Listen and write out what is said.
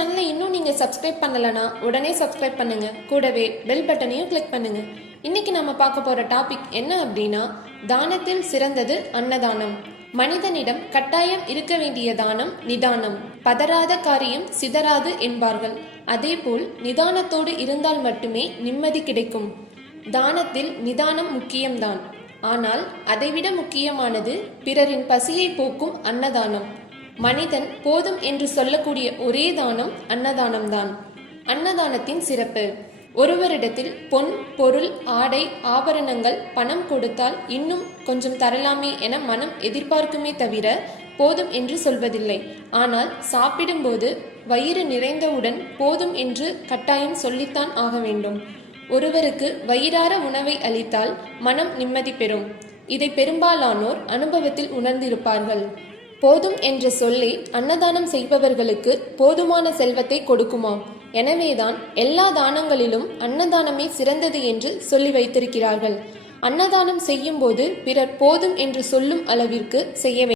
சேனலை இன்னும் நீங்கள் சப்ஸ்கிரைப் பண்ணலைன்னா உடனே சப்ஸ்கிரைப் பண்ணுங்க. கூடவே பெல் பட்டனையும் கிளிக் பண்ணுங்க. இன்னைக்கு நம்ம பார்க்க போற டாபிக் என்ன அப்படின்னா, தானத்தில் சிறந்தது அன்னதானம். மனிதனிடம் கட்டாயம் இருக்க வேண்டிய தானம் நிதானம். பதறாத காரியம் சிதறாது என்பார்கள். அதேபோல் நிதானத்தோடு இருந்தால் மட்டுமே நிம்மதி கிடைக்கும். தானத்தில் நிதானம் முக்கியம்தான். ஆனால் அதைவிட முக்கியமானது பிறரின் பசியை போக்கும் அன்னதானம். மனிதன் போதும் என்று சொல்லக்கூடிய ஒரே தானம் அன்னதானம்தான். அன்னதானத்தின் சிறப்பு: ஒருவரிடத்தில் பொன், பொருள், ஆடை, ஆபரணங்கள், பணம் கொடுத்தால் இன்னும் கொஞ்சம் தரலாமே என மனம் எதிர்பார்க்குமே தவிர போதும் என்று சொல்வதில்லை. ஆனால் சாப்பிடும்போது வயிறு நிறைந்தவுடன் போதும் என்று கட்டாயம் சொல்லித்தான் ஆக வேண்டும். ஒருவருக்கு வயிறார உணவை அளித்தால் மனம் நிம்மதி பெறும். இதை பெரும்பாலானோர் அனுபவத்தில் உணர்ந்திருப்பார்கள். போதும் என்ற சொல்லே அன்னதானம் செய்பவர்களுக்கு போதுமான செல்வத்தை கொடுக்குமாம். எனவேதான் எல்லா தானங்களிலும் அன்னதானமே சிறந்தது என்று சொல்லி வைத்திருக்கிறார்கள். அன்னதானம் செய்யும் போது பிறர் போதும் என்று சொல்லும் அளவிற்கு செய்ய வேண்டும்.